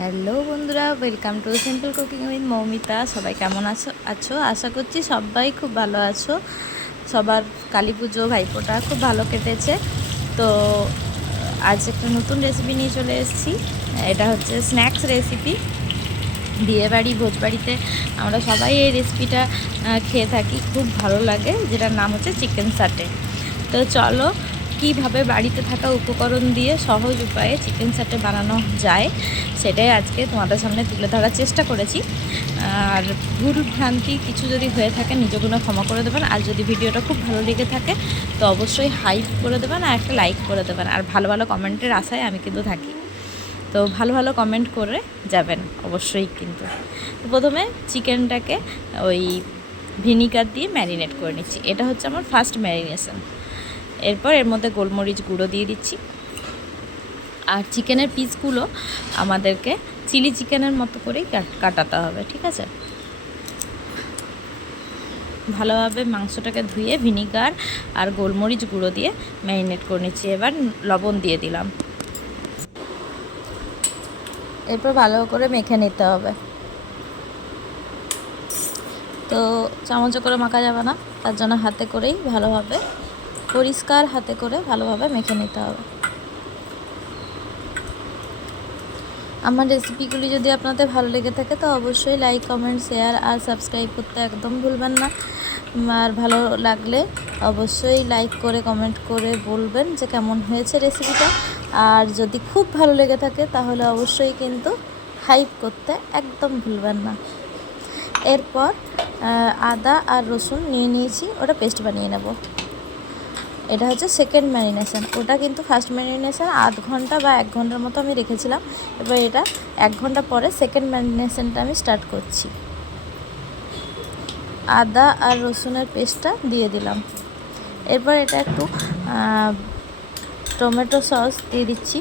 Hello বন্ধুরা, welcome to simple cooking with Moumita. সবাই কেমন আছো? আশা করছি সবাই খুব ভালো আছো। সবার কালী পুজো ভাইফোঁটা খুব ভালো কেটেছে। তো আজ একটা নতুন রেসিপি নিয়ে চলে এসেছি। এটা হচ্ছে স্ন্যাক্স রেসিপি। বিয়েবাড়ি ভোজবাড়িতে আমরা সবাই এই রেসিপিটা খেয়ে থাকি, খুব ভালো লাগে, যেটার নাম হচ্ছে চিকেন সাটে। তো চলো কিভাবে বাড়িতে থাকা উপকরণ দিয়ে সহজ উপায়ে চিকেন সাটে বানানো যায় সেটাই আজকে তোমাদের সামনে তুলে ধরার চেষ্টা করেছি। আর ভুল ভ্রান্তি কিছু যদি হয়ে থাকে নিজগুলো ক্ষমা করে দেবেন। আর যদি ভিডিওটা খুব ভালো লেগে থাকে তো অবশ্যই হাইপ করে দেবেন আর একটা লাইক করে দেবেন। আর ভালো ভালো কমেন্টের আশায় আমি কিন্তু থাকি, তো ভালো ভালো কমেন্ট করে যাবেন অবশ্যই। কিন্তু প্রথমে চিকেনটাকে ওই ভিনিগার দিয়ে ম্যারিনেট করে নিচ্ছি। এটা হচ্ছে আমার ফার্স্ট ম্যারিনেশন। এরপর এর মধ্যে গোলমরিচ গুঁড়ো দিয়ে দিচ্ছি। আর চিকেনের পিসগুলো আমাদেরকে চিলি চিকেনের মতো করেই কাটাতে হবে, ঠিক আছে? ভালোভাবে মাংসটাকে ধুয়ে ভিনিগার আর গোলমরিচ গুঁড়ো দিয়ে ম্যারিনেট করে নিচ্ছি। এবার লবণ দিয়ে দিলাম। এরপর ভালো করে মেখে নিতে হবে। তো চামচে করে মাখা যাবে না, তার জন্য হাতে করেই ভালোভাবে, পরিষ্কার হাতে করে ভালোভাবে মেখে নিতে হবে। আমার রেসিপিগুলি যদি আপনাদের ভালো লেগে থাকে তো অবশ্যই লাইক, কমেন্ট, শেয়ার আর সাবস্ক্রাইব করতে একদম ভুলবেন না। আর ভালো লাগলে অবশ্যই লাইক করে কমেন্ট করে বলবেন যে কেমন হয়েছে রেসিপিটা। আর যদি খুব ভালো লেগে থাকে তাহলে অবশ্যই কিন্তু হাইপ করতে একদম ভুলবেন না। এরপর আদা আর রসুন নিয়েছি, ওটা পেস্ট বানিয়ে নেব। এটা হচ্ছে সেকেন্ড ম্যারিনেশন। ওটা কিন্তু ফার্স্ট ম্যারিনেশন আধ ঘন্টা বা 1 ঘন্টার মতো আমি রেখেছিলাম। এবার এটা 1 ঘন্টা পরে সেকেন্ড ম্যারিনেশনটা আমি স্টার্ট করছি। আদা আর রসুনের পেস্টটা দিয়ে দিলাম। এরপর এটা একটু টমেটো সস দিয়ে দিচ্ছি।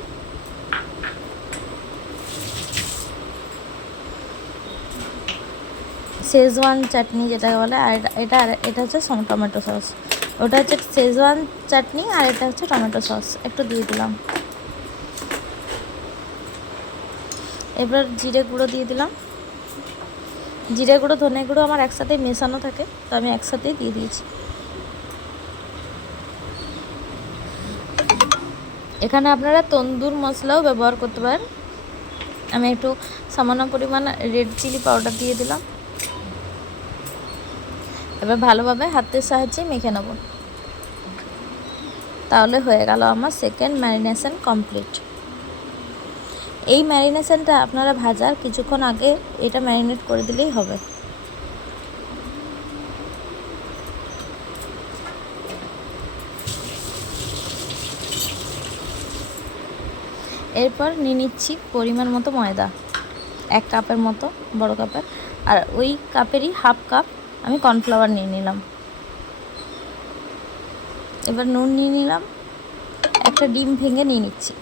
শেজওয়ান চাটনি যেটাকে বলে, আর এটা হচ্ছে টমেটো সস। ওটা হচ্ছে শেজওয়ান চাটনি আর এটা হচ্ছে টমেটো সস। একটু দিয়ে দিলাম। এবার জিরে গুঁড়ো দিয়ে দিলাম। জিরে গুঁড়ো ধনে গুঁড়ো আমার একসাথেই মেশানো থাকে, তো আমি একসাথেই দিয়ে দিয়েছি। এখানে আপনারা তন্দুর মশলাও ব্যবহার করতে পারেন। আমি একটু সামান্য পরিমাণ রেড চিলি পাউডার দিয়ে দিলাম। এবার ভালোভাবে হাতের সাহায্যে মেখে নেব। তাহলে হয়ে গেল আমার সেকেন্ড ম্যারিনেশন কমপ্লিট। এই ম্যারিনেশনটা আপনারা ভাজার কিছুক্ষণ আগে এটা ম্যারিনেট করে দিলেই হবে। এরপর নিয়ে নিচ্ছি পরিমাণ মতো ময়দা, 1 কাপের মতো, বড় কাপের। আর ওই কাপেরই হাফ কাপ আমি কর্নফ্লাওয়ার নিয়ে নিলাম। এবার নুন নিয়ে নিলাম। একটা ডিম ভেঙে নিয়ে নিচ্ছি।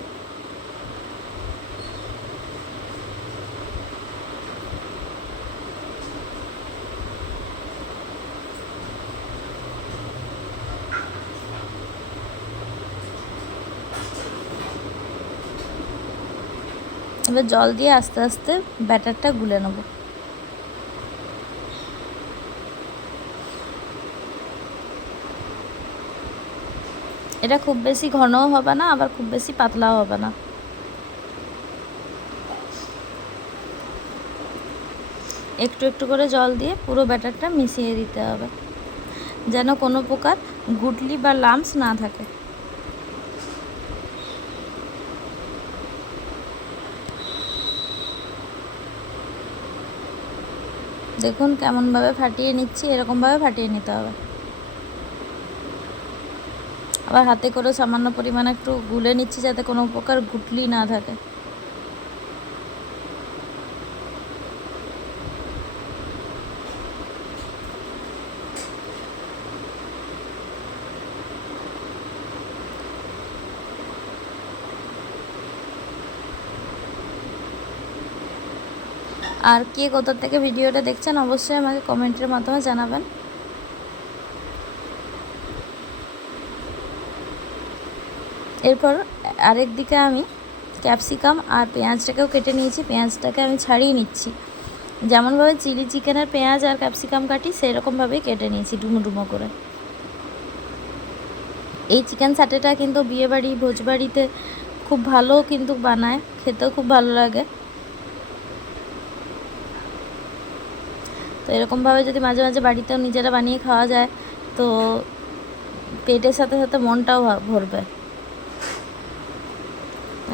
এবার জল দিয়ে আস্তে আস্তে ব্যাটারটা গুলে নেব। এটা খুব বেশি ঘনও হবে না, আবার খুব বেশি পাতলাও হবে না। একটু একটু করে জল দিয়ে পুরো ব্যাটারটা মিশিয়ে দিতে হবে, যেন কোনো প্রকার গুটলি বা লাম্পস না থাকে। দেখুন কেমনভাবে ফাটিয়ে নিচ্ছি, এরকমভাবে ফাটিয়ে নিতে হবে। আবার হাতে করে সামান্য পরিমাণে একটু গুলে নিচ্ছি যাতে কোনো প্রকার গুটলি না থাকে। আর কে কোথা থেকে ভিডিওটা দেখছেন অবশ্যই আমাকে কমেন্টের মাধ্যমে জানাবেন। এরপর আরেক দিকে আমি ক্যাপসিকাম আর পেঁয়াজটাকেও কেটে নিয়েছি। পেঁয়াজটাকে আমি ছাড়িয়ে নিচ্ছি, যেমনভাবে চিলি চিকেনের পেঁয়াজ আর ক্যাপসিকাম কাটি সেরকমভাবেই কেটে নিয়েছি ডুমো ডুমো করে। এই চিকেন সাটেটা কিন্তু বিয়েবাড়ি ভোজবাড়িতে খুব ভালো কিন্তু বানায়, খেতেও খুব ভালো লাগে। তো এরকমভাবে যদি মাঝে মাঝে বাড়িতেও নিজেরা বানিয়ে খাওয়া যায় তো পেটের সাথে সাথে মনটাও ভরবে।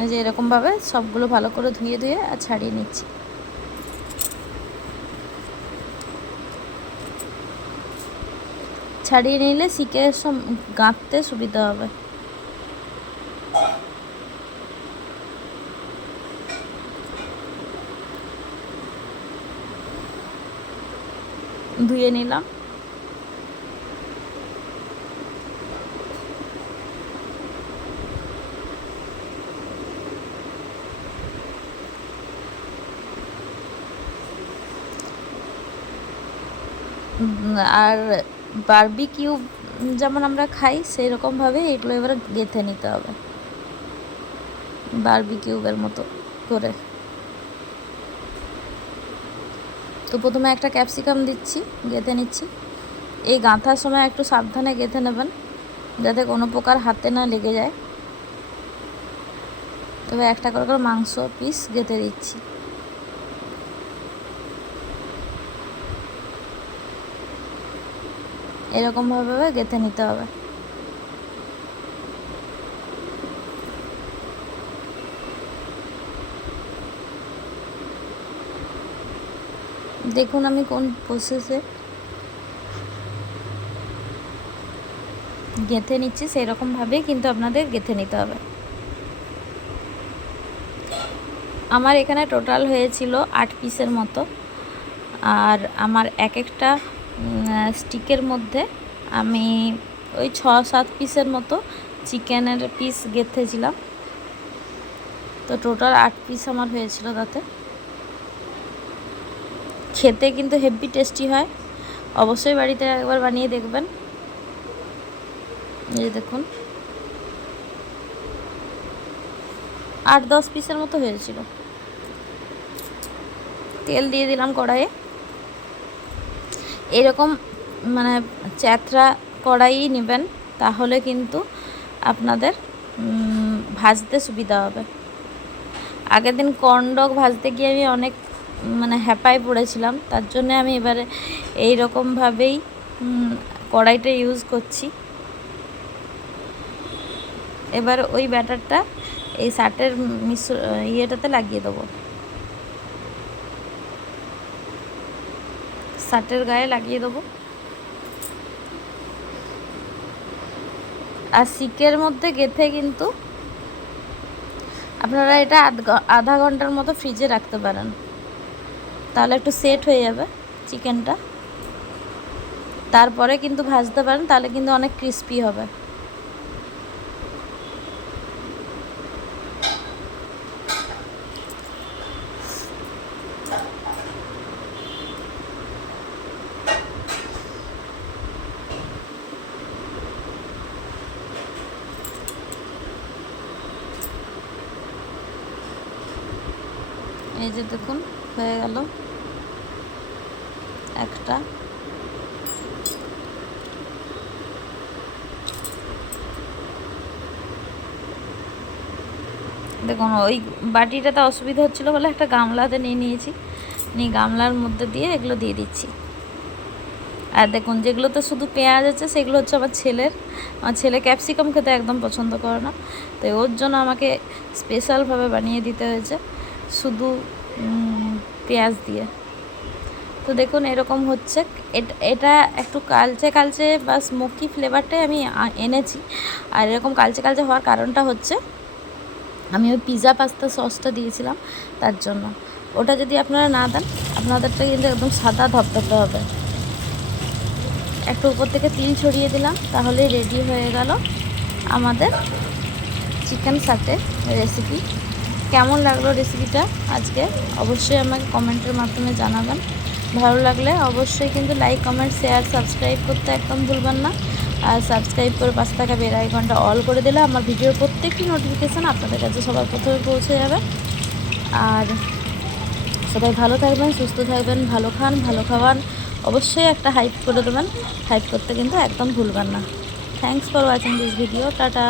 যে এরকমভাবে সবগুলো ভালো করে ধুয়ে ধুয়ে আর ছাড়িয়ে নিচ্ছি। ছাড়িয়ে নিলে শিকে গাঁথতে সুবিধা হবে। ধুয়ে নিলাম। আর বারবিকিউ যেমন আমরা খাই সেই রকমভাবে এগুলো এবারে গেঁথে নিতে হবে, বারবিকিউবের মতো করে। তো প্রথমে একটা ক্যাপসিকাম দিচ্ছি, গেঁথে নিচ্ছি। এই গাঁথার সময় একটু সাবধানে গেঁথে নেবেন যাতে কোনো প্রকার হাতে না লেগে যায়। তবে একটা করে করে মাংস পিস গেঁথে দিচ্ছি। এরকমভাবে গেঁথে নিতে হবে। দেখুন আমি কোন প্রসেসে গেঁথে নিচ্ছি, সেই রকমভাবেই কিন্তু আপনাদের গেঁথে নিতে হবে। আমার এখানে টোটাল হয়েছিল 8 পিসের মতো। আর আমার এক একটা স্টিকের মধ্যে আমি ওই 6-7 পিসের মতো চিকেনের পিস গেঁথেছিলাম। তো টোটাল 8 পিস আমার হয়েছিল। তাতে খেতে কিন্তু হেভি টেস্টি হয়, অবশ্যই বাড়িতে একবার বানিয়ে দেখবেন। এই দেখুন 8-10 পিসের মতো হয়েছিল। তেল দিয়ে দিলাম কড়াইয়ে। এরকম মানে চ্যাথরা কড়াই নেবেন, তাহলে কিন্তু আপনাদের ভাজতে সুবিধা হবে। আগের দিন কর্নডগ ভাজতে গিয়ে আমি অনেক হ্যাপায় পড়েছিলাম, তার জন্য আমি এবারে এই রকমভাবেই কড়াইটা ইউজ করছি। এবার ওই ব্যাটারটা এই সাটের ইয়েটাতে লাগিয়ে দেবো, সাটের গায়ে লাগিয়ে দেবো। আর শিকের মধ্যে গেঁথে কিন্তু আপনারা এটা আধা ঘন্টার মতো ফ্রিজে রাখতে পারেন, তাহলে একটু সেট হয়ে যাবে চিকেনটা। তারপরে কিন্তু ভাজতে পারেন, তাহলে কিন্তু অনেক ক্রিস্পি হবে। এই যে দেখুন হয়ে গেল একটা। দেখুন ওই বাটিটাতে অসুবিধা হচ্ছিলো বলে একটা গামলাতে নিয়েছি, নিয়ে গামলার মধ্যে দিয়ে এগুলো দিয়ে দিচ্ছি। আর দেখুন যেগুলোতে শুধু পেঁয়াজ আছে সেগুলো হচ্ছে আমার ছেলে ক্যাপসিকাম খেতে একদম পছন্দ করে না, তো ওর জন্য আমাকে স্পেশালভাবে বানিয়ে দিতে হয়েছে শুধু পেঁয়াজ দিয়ে। তো দেখুন এরকম হচ্ছে। এটা একটু কালচে কালচে বা স্মোকি ফ্লেভারটাই আমি এনেছি। আর এরকম কালচে কালচে হওয়ার কারণটা হচ্ছে আমি ওই পিৎজা পাস্তা সসটা দিয়েছিলাম তার জন্য। ওটা যদি আপনারা না দেন আপনাদেরটা কিন্তু একদম সাদা ধপধপে হবে। একটু উপর থেকে তিল ছড়িয়ে দিলাম, তাহলে রেডি হয়ে গেল আমাদের চিকেন সাটে রেসিপি। কেমন লাগলো রেসিপিটা আজকে অবশ্যই আমাকে কমেন্টের মাধ্যমে জানাবেন। ভালো লাগলে অবশ্যই কিন্তু লাইক, কমেন্ট, শেয়ার, সাবস্ক্রাইব করতে একদম ভুলবেন না। আর সাবস্ক্রাইব করে পাশে থাকা বেল আইকনটা অল করে দিলে আমার ভিডিওর প্রত্যেকটি নোটিফিকেশান আপনাদের কাছে সবার প্রথমে পৌঁছে যাবে। আর সবাই ভালো থাকবেন, সুস্থ থাকবেন, ভালো খান, ভালো খাওয়ান, অবশ্যই একটা হাইপ করে দেবেন, হাইপ করতে কিন্তু একদম ভুলবেন না। Thanks for watching this video, tata.